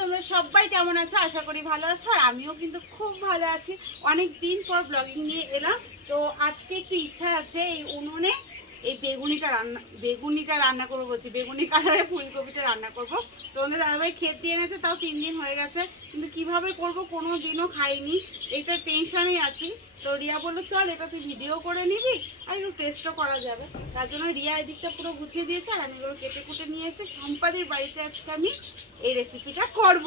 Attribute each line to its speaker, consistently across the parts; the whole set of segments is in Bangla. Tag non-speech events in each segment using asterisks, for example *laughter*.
Speaker 1: তোমরা সবাই কেমন আছো? আশা করি ভালো আছো, আর আমিও কিন্তু খুব ভালো আছি। অনেক দিন পর ব্লগিং নিয়ে এলাম। তো আজকে একটু ইচ্ছা আছে এই উনুনে এই বেগুনিটা রান্না বেগুনিটা রান্না করব বলছি। বেগুনি কালারে ফুলকপিটা রান্না করব। তো আমাদের দাদাভাই খেত দিয়ে এনেছে, তাও তিন দিন হয়ে গেছে। কিন্তু কীভাবে করব কোনো দিনও খাইনি। এটা টেনশনেই আছি। তো রিয়া বলল, চল, এটা তুই ভিডিও করে নিবি আর একটু টেস্টও করা যাবে। তার জন্য রিয়া এদিকটা পুরো গুছিয়ে দিয়েছে আর আমি এগুলো কেটে কুটে নিয়ে এসে সম্পাদির বাড়িতে আজকে আমি এই রেসিপিটা করব।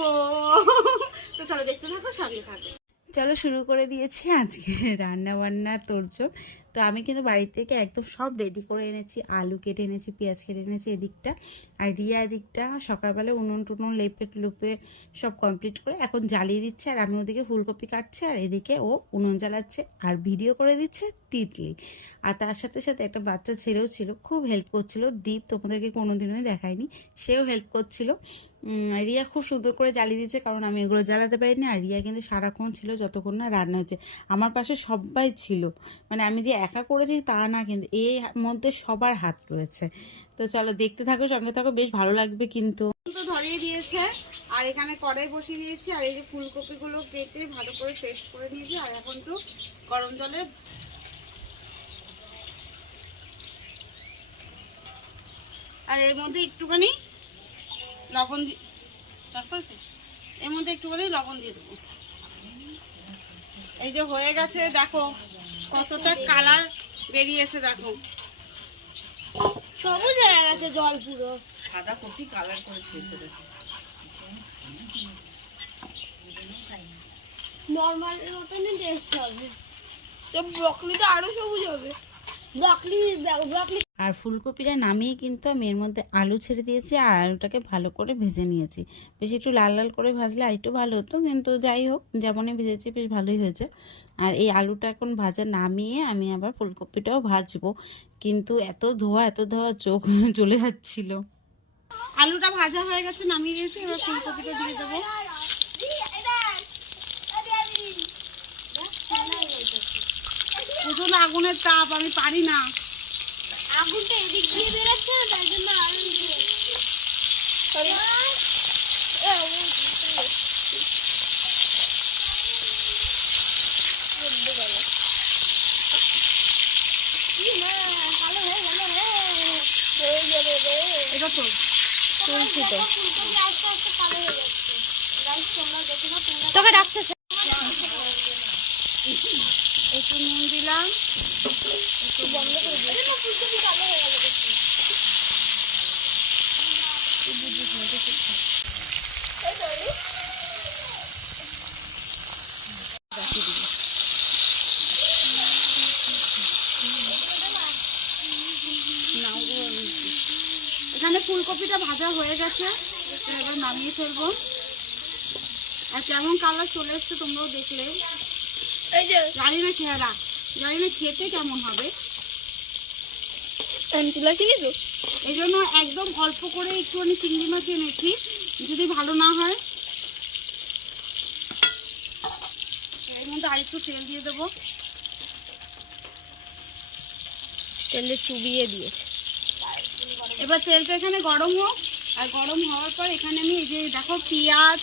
Speaker 1: তো চলো দেখতে থাকো সঙ্গে থাকো। চলো শুরু করে দিয়েছি আজকে *laughs* রান্না বান্না তোরজো তো আমি কিন্তু বাড়ি থেকে একদম সব রেডি করে এনেছি। আলু কেটে এনেছি, পেঁয়াজ কেটে এনেছি, এদিকটা। আর রিয়া এদিকটা সকালবেলা উনুন টুনুন লেপে লুপে সব কমপ্লিট করে এখন জ্বালিয়ে দিচ্ছে। আর আমি ওদিকে ফুলকপি কাটছি আর এদিকে ও উনুন জ্বালাচ্ছে আর ভিডিও করে দিচ্ছে তিতলি। আর তার সাথে সাথে একটা বাচ্চা ছেলেও ছিল, খুব হেল্প করছিল। দীপ তোমাদেরকে কোনোদিনই দেখায়নি, সেও হেল্প করছিল। রিয়া খুব সুন্দর করে জ্বালিয়ে দিয়েছে, কারণ আমি এগুলো জ্বালাতে পারিনি। আর রিয়া কিন্তু সারাক্ষণ ছিল যতক্ষণ না রান্না হয়েছে। আমার পাশে সবাই ছিল। মানে আমি যে একা করেছি তা না, কিন্তু এই মধ্যে সবার হাত রয়েছে। তো চলো, দেখতে থাকো, সঙ্গে থাকো, বেশ ভালো লাগবে কিন্তু। ধরিয়ে দিয়েছে, আর এখানে কড়াই বসিয়ে দিয়েছি, আর এই যে ফুলকপিগুলো কেটে ভালো করে পেস্ট করে দিয়েছি আর এখন তো গরম জলে আর এর মধ্যে একটুখানি লবণ দি তারপর? এর মধ্যে একটুখানি লবণ দিয়ে দেবো। এই যে হয়ে গেছে দেখো কতটা কালার বেরিয়েছে দেখো।
Speaker 2: সবুজ হয়ে গেছে জল পুরো।
Speaker 3: সাদা কপি কালার করে খেয়েছে দেখো।
Speaker 2: নর্মালের মতনই টেস্ট হবে। তো ব্রকলিটা আরও সবুজ হবে। ব্রকলি ব্রকলি
Speaker 1: আর ফুলকপিটা নামিয়ে কিন্তু আমি এর মধ্যে আলু ছেড়ে দিয়েছি আর আলুটাকে ভালো করে ভেজে নিয়েছি। বেশ একটু লাল লাল করে ভাজলে আর একটু ভালো হতো, কিন্তু যাই হোক, যেমনই ভেজেছি বেশ ভালোই হয়েছে। আর এই আলুটা এখন ভাজা নামিয়ে আমি আবার ফুলকপিটাও ভাজবো, কিন্তু এত ধোয়া এত ধোয়া চোখ *laughs* চলে যাচ্ছিল। আলুটা ভাজা হয়ে গেছে, নামিয়ে দিয়েছি, এবার ফুলকপিটা দিয়ে দেবো। প্রচুর আগুনের তাপ আমি পারি না।
Speaker 2: আগুনটা এদিক দিয়ে বেরোচ্ছে না তাই জন্য আগুন
Speaker 1: এটা তো
Speaker 2: তোকে ডাকছে
Speaker 1: একটু নুন দিলাম।
Speaker 2: বন্ধ করে।
Speaker 1: এখানে ফুলকপিটা ভাজা হয়ে গেছে। এবার নামিয়ে ফেলব। আর কেমন কালার চলে এসছে তোমরাও দেখলে। জানি না চেহারা জানি না খেতে কেমন হবে?
Speaker 2: তুলা ঠিক আছে
Speaker 1: এই জন্য একদম অল্প করে একটুখানি চিংড়ি মাছ এনেছি যদি ভালো না হয়। এর মধ্যে আরেকটু তেল দিয়ে দেবো।
Speaker 2: তেলে চুবিয়ে দিয়েছে।
Speaker 1: এবার তেলটা এখানে গরম হোক আর গরম হওয়ার পর এখানে আমি এই যে দেখো পেঁয়াজ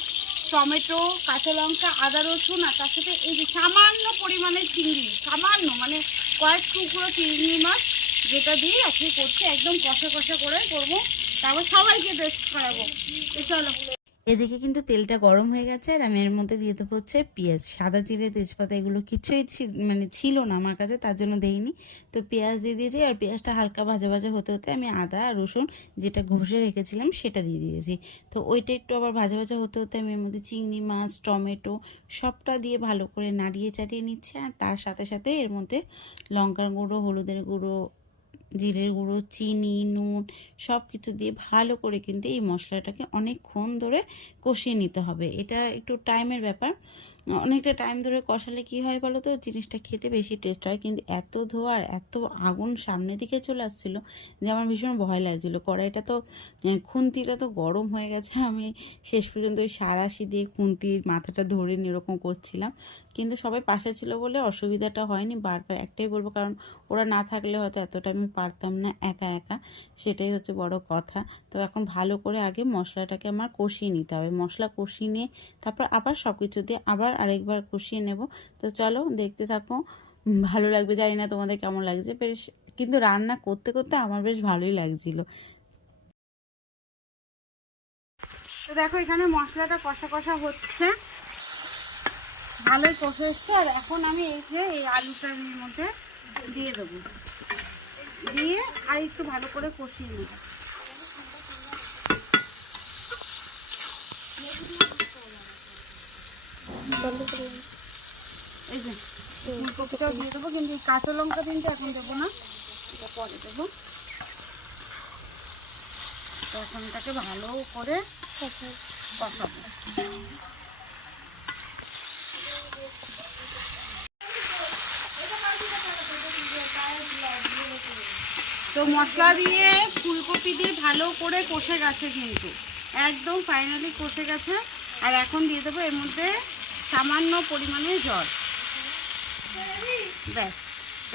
Speaker 1: টমেটো, কাঁচা লঙ্কা, আদা রসুন, আর তার সাথে এই যে সামান্য পরিমাণে চিংড়ি, সামান্য মানে কয়েক টুকরো চিংড়ি মাছ যেটা দিয়ে আজকে করছি, একদম কষা কষা করে করব। তারপর সবাইকে টেস্ট করাবো চলো। এদিকে কিন্তু তেলটা গরম হয়ে গেছে আর আমি এর মধ্যে দিয়ে দেবো হচ্ছে পেঁয়াজ। সাদা জিরে, তেজপাতা এগুলো কিছুই মানে ছিল না আমার কাছে, তার জন্য দেইনি। তো পেঁয়াজ দিয়ে দিয়েছি আর পেঁয়াজটা হালকা ভাজা ভাজা হতে হতে আমি আদা আর রসুন যেটা ঘষে রেখেছিলাম সেটা দিয়ে দিয়েছি। তো ওইটা একটু আবার ভাজা ভাজা হতে হতে আমি এর মধ্যে চিংড়ি মাছ, টমেটো সবটা দিয়ে ভালো করে নাড়িয়ে চাড়িয়ে নিচ্ছি আর তার সাথে সাথে এর মধ্যে লঙ্কার গুঁড়ো, হলুদের গুঁড়ো জিরের গুঁড়ো, চিনি, নুন সব কিছু দিয়ে ভালো করে কিন্তু এই মশলাটাকে অনেকক্ষণ ধরে কষিয়ে নিতে হবে। এটা একটু টাইমের ব্যাপার। অনেকটা টাইম ধরে কষালে কি হয় বলো তো? জিনিসটা খেতে বেশি টেস্ট হয়। কিন্তু এত ধোয়ার, এত আগুন সামনের দিকে চলে আসছিল যে আমার ভীষণ ভয় লাগছিল। কড়াইটা তো খুন্তিটা তো গরম হয়ে গেছে। আমি শেষ পর্যন্ত ওই সারাশি দিয়ে খুন্তির মাথাটা ধরে এরকম করছিলাম। কিন্তু সবাই পাশে ছিল বলে অসুবিধাটা হয়নি। বারবার একটাই বলব, কারণ ওরা না থাকলে হয়তো এতটা আমি
Speaker 3: পারতাম না একা একা। সেটাই হচ্ছে বড় কথা। তো এখন ভালো করে আগে মশলাটাকে আমার কষিয়ে নিতে হবে। মশলা কষিয়ে নিয়ে তারপর আবার সব কিছু দিয়ে আবার আরেকবার কষিয়ে নেব। তো চলো দেখতে থাকো। ভালো লাগবে, জানি না তোমাদের কেমন লাগছে, বেশ কিন্তু রান্না করতে করতে আমার বেশ ভালোই লাগছিল। তো দেখো, এখানে মশলাটা কষা কষা হচ্ছে। ভালোই কষে এসছে আর এখন আমি এই যে এই আলুটার মধ্যে দিয়ে দেবো। দিয়ে আর একটু ভালো করে কষিয়ে নেব। দিয়ে দেবো কিন্তু কাঁচা লঙ্কা কিন্তু এখন দেবো না এটা পরে দেবো তো এখন এটাকে ভালো করে কষাবো তো মশলা দিয়ে ফুলকপি দিয়ে ভালো করে কষে গেছে কিন্তু। একদম ফাইনালি কষে গেছে। আর এখন দিয়ে দেবো এর মধ্যে সামান্য পরিমাণে জল। ব্যাস।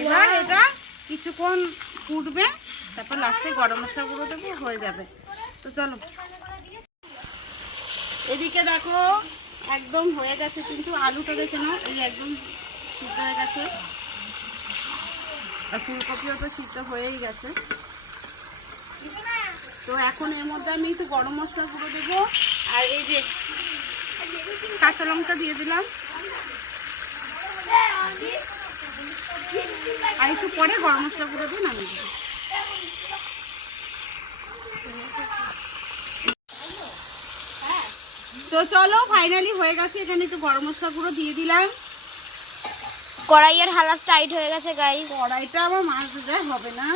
Speaker 3: এবার এটা কিছুক্ষণ ফুটবে তারপর লাস্টে গরম মশলা গুঁড়ো দেবো হয়ে যাবে। তো চলো। এদিকে দেখো একদম হয়ে গেছে কিন্তু আলুটা দেখে না এই একদম সিদ্ধ হয়ে গেছে। আর ফুলকপিও তো সিদ্ধ হয়েই গেছে। তো এখন এর মধ্যে আমি একটু গরম মশলা গুঁড়ো দেবো আর এই যে কাঁচা লঙ্কা দিয়ে দিলাম। আর একটু পরে গরম মশলা গুঁড়ো দিয়ে নামিয়ে দেবো। তো চলো ফাইনালি হয়ে গেছে। এখানে একটু গরম মশলা গুঁড়ো দিয়ে দিলাম।
Speaker 4: কড়াইয়ের হালাত টাইট হয়ে গেছে গাই
Speaker 3: কড়াইটা আমার মাছ ভাজা হবে না।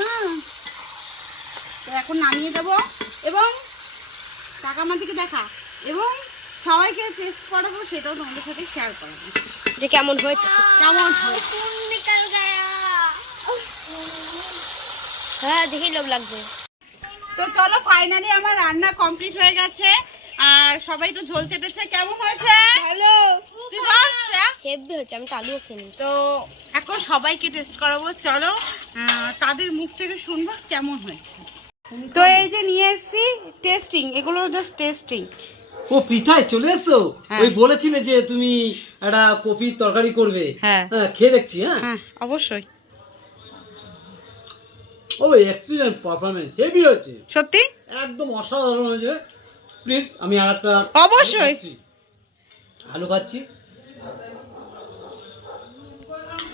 Speaker 3: তো এখন নামিয়ে দেবো। এবং টাকা দিকে দেখা। এবং সবাইকে টেস্ট করাবো সেটাও তোমাদের সাথে শেয়ার করাবো।
Speaker 4: যে কেমন হয়েছে?
Speaker 3: কেমন হয়েছে?
Speaker 4: হ্যাঁ দেখি লোভ লাগবে
Speaker 3: তো চলো ফাইনালি আমার রান্না কমপ্লিট হয়ে গেছে। আর সবাই একটু ঝোল চেটেছে কেমন হয়েছে? বল
Speaker 4: হেভি হচ্ছে আমি তো আলুও
Speaker 3: তো এখন সবাইকে টেস্ট করাবো। চলো তাদের মুখ থেকে শুনব কেমন হয়েছে। তো এই যে নিয়ে এসেছি টেস্টিং এগুলো জাস্ট টেস্টিং
Speaker 5: ও পিঠায় চলে এসছো?
Speaker 3: হ্যাঁ।
Speaker 5: ওই বলেছিলে যে তুমি একটা কপির তরকারি করবে।
Speaker 3: হ্যাঁ।
Speaker 5: খেয়ে দেখছি হ্যাঁ?
Speaker 3: হ্যাঁ অবশ্যই।
Speaker 5: ও এক্সিলেন্ট পারফরমেন্স হেভি হয়েছে।
Speaker 3: সত্যি?
Speaker 5: একদম অসাধারণ হয়েছে। প্লিজ আমি আর একটা
Speaker 3: অবশ্যই।
Speaker 5: আলু খাচ্ছি।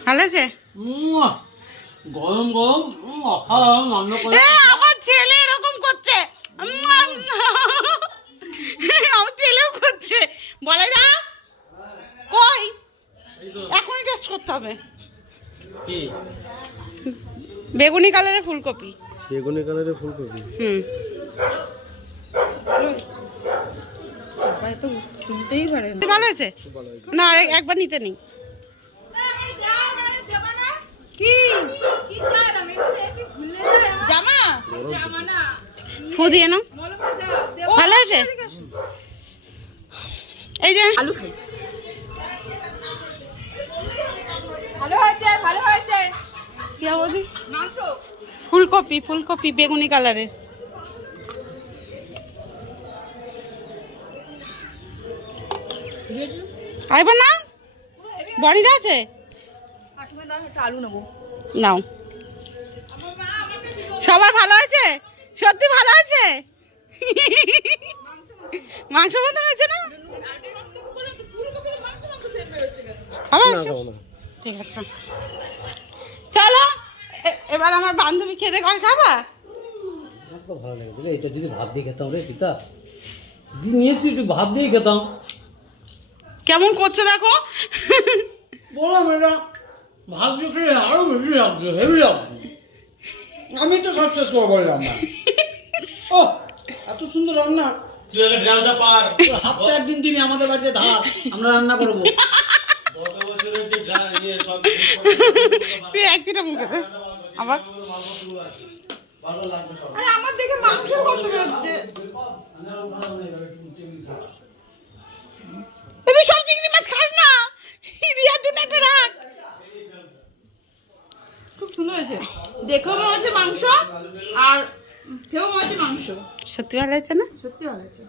Speaker 3: ভালো আছে!
Speaker 5: গরম গরম অসাধারণ রান্না করে
Speaker 3: আমার ছেলে এরকম করছে। আমার ছেলেও করছে। বলে যা। কই? এখনই টেস্ট করতে হবে। বেগুনি কালারের ফুলকপি।
Speaker 5: বেগুনি কালারের ফুলকপি?
Speaker 3: হুম। তো তুলতেই পারে ভালো হয়েছে? না একবার নিতে নেই। কি? জামা? নাও। ভালো আছে এই যে। আলু খাই।
Speaker 4: ভালো হয়েছে ভালো হয়েছে।
Speaker 3: কি ফুলকপি ফুলকপি বেগুনি কালারের আইবার না বনিদা আছে
Speaker 4: আলু নেব
Speaker 3: নাও। সবার ভালো আছে সত্যি ভালো আছে *laughs* মাংস মতন হয়েছে না? ঠিক আছে। চলো এবার আমার বান্ধবী খেতে ঘর খাবা?
Speaker 5: ভালো লেগেছে এটা যদি ভাত দিয়ে খেতাম রে সীতা। নিয়েছি একটু ভাত দিয়ে খেতাম।
Speaker 3: কেমন করছে দেখো?
Speaker 5: বললাম এটা ভাত দিয়ে আরও বেশি লাগছে হেভি লাগছে আমি তো সব শেষ করব রান্না ও এত সুন্দর রান্না।
Speaker 6: তুই আগে ড্রামটা পার।
Speaker 5: হাতটা একদিন দিবি আমাদের বাড়িতে ধার। আমরা রান্না করব।
Speaker 6: গত বছরের যে ড্রা ইয়ে সব
Speaker 3: তুই একদিটা মুখে আবার?
Speaker 6: ভালো লাগবে সব।
Speaker 3: আরে আমার দেখে মাংস গন্ধ বেরোচ্ছে। সত্যি ভালো হয়েছে না?
Speaker 7: সত্যি ভালো হয়েছে।